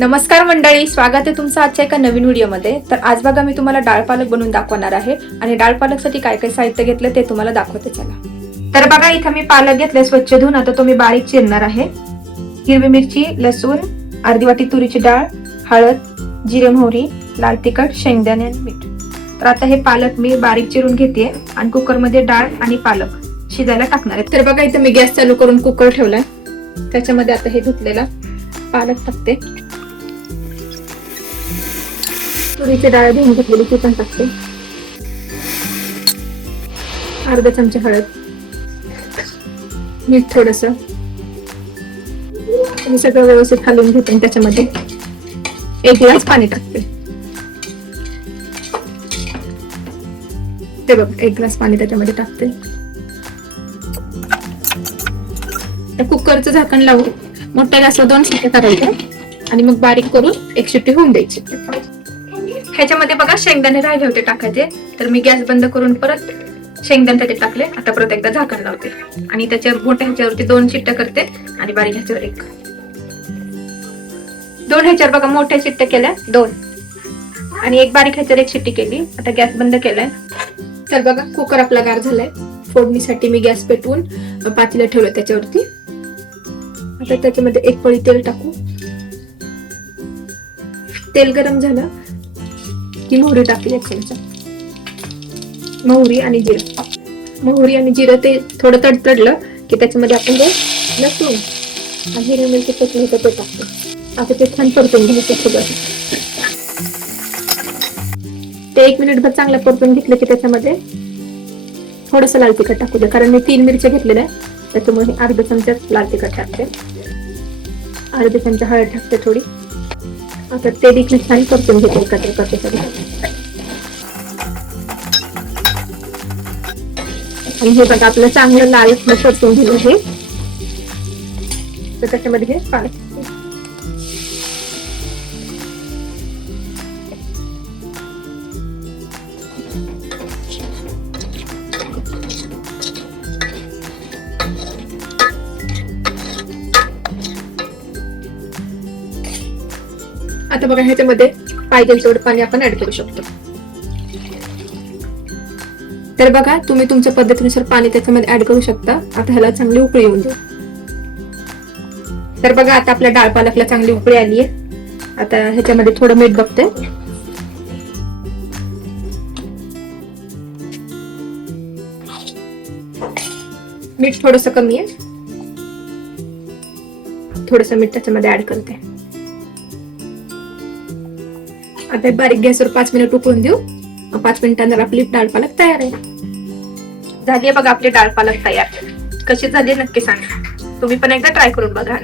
नमस्कार मंडळी, स्वागत आहे तुमचं आजच्या एका नवीन व्हिडिओमध्ये. तर आज बघा मी तुम्हाला डाळ पालक बनवून दाखवणार आहे आणि डाळ पालकसाठी काय काय साहित्य घेतलं ते तुम्हाला दाखवते. चला. तर बघा इथं मी पालक घेतले स्वच्छ धुवून. आता तो मी बारीक चिरणार आहे. हिरवी मिरची, लसूण, अर्धी वाटी तुरीची डाळ, हळद, जिरे मोहरी, लाल तिखट, शेंगदाणे आणि मीठ. तर आता हे पालक मी बारीक चिरून घेते आणि कुकरमध्ये डाळ आणि पालक शिजायला टाकणार आहे. तर बघा इथं मी गॅस चालू करून कुकर ठेवलाय. त्याच्यामध्ये आता हे धुतलेला पालक टाकते. तुरीची डाळ धुवून घेतलेली ती पण टाकते. अर्धा चमचा हळद, मीठ थोडस, मी सगळं व्यवस्थित हलवून घेते. त्याच्यामध्ये 1 ग्लास पाणी टाकते. ते बघ 1 ग्लास पाणी त्याच्यामध्ये टाकते. कुकरचं झाकण लावून मोठ्या गॅसवर 2 शिट्ट्या करायच्या आणि मग बारीक करून 1 शिट्टी होऊन द्यायची. ह्याच्यामध्ये बघा शेंगदाणे राहिले होते टाकायचे, तर मी गॅस बंद करून परत शेंगदाणे त्याचे टाकले. आता परत एकदा झाकण लावते आणि त्याच्या मोठ्या ह्याच्यावरती 2 शिट्ट्या करते आणि बारीक ह्याच्यावर 1. 2 ह्याच्यावर बघा मोठ्या शिट्ट्या केल्या 2 आणि 1 बारीक ह्याच्यावर 1 शिट्टी केली. आता गॅस बंद केलाय. तर बघा कुकर आपला गार झालाय. फोडणीसाठी मी गॅस पेटवून पातेलं ठेवलं त्याच्यावरती. आता त्याच्यामध्ये 1 पळी तेल टाकू. तेल गरम झालं की मोहरी टाकली 1 चमचा. मोहरी आणि जिरं ते थोडं तडतडलं की त्याच्यामध्ये आपण जे लसूण आणि हिरवी मिरची पेटली होतं ते टाकतो. आता ते छान परतून घ्यायचं सगळं. ते 1 मिनिटभर चांगलं परतून घेतलं की त्याच्यामध्ये थोडंसं लाल तिखट टाकू दे, कारण मी 3 मिरच्या घेतलेल्या आहे. त्याच्यामुळे अर्धा चमचा लाल तिखट टाकते. अर्धा चमचा हळद टाकते थोडी. आता ते देखील छान परतून घेते एकत्र करते सगळं. आणि हे बघा आपलं चांगलं लाल परतून घेतलं हे. तर त्याच्यामध्ये हे पालक. आता बघा ह्याच्यामध्ये पाहिजे तेवढं पाणी आपण ऍड करू शकतो. तर बघा तुम्ही तुमच्या पद्धतीनुसार पाणी त्याच्यामध्ये ऍड करू शकता. आता ह्याला चांगली उकळी येऊन देऊ. तर बघा आता आपल्या डाळ पालकला चांगली उकळी आली आहे. आता ह्याच्यामध्ये थोडं मीठ बघते. मीठ थोडस कमी आहे. थोडस मीठ त्याच्यामध्ये ऍड करते. आता बारीक गॅसवर 5 मिनिट उकळून देऊ. 5 मिनिटांनंतर आपली डाळ पालक तयार आहे. झाली आहे बघा आपली डाळ पालक तयार. कशी झाली नक्की सांगा. तुम्ही पण एकदा ट्राय करून बघा.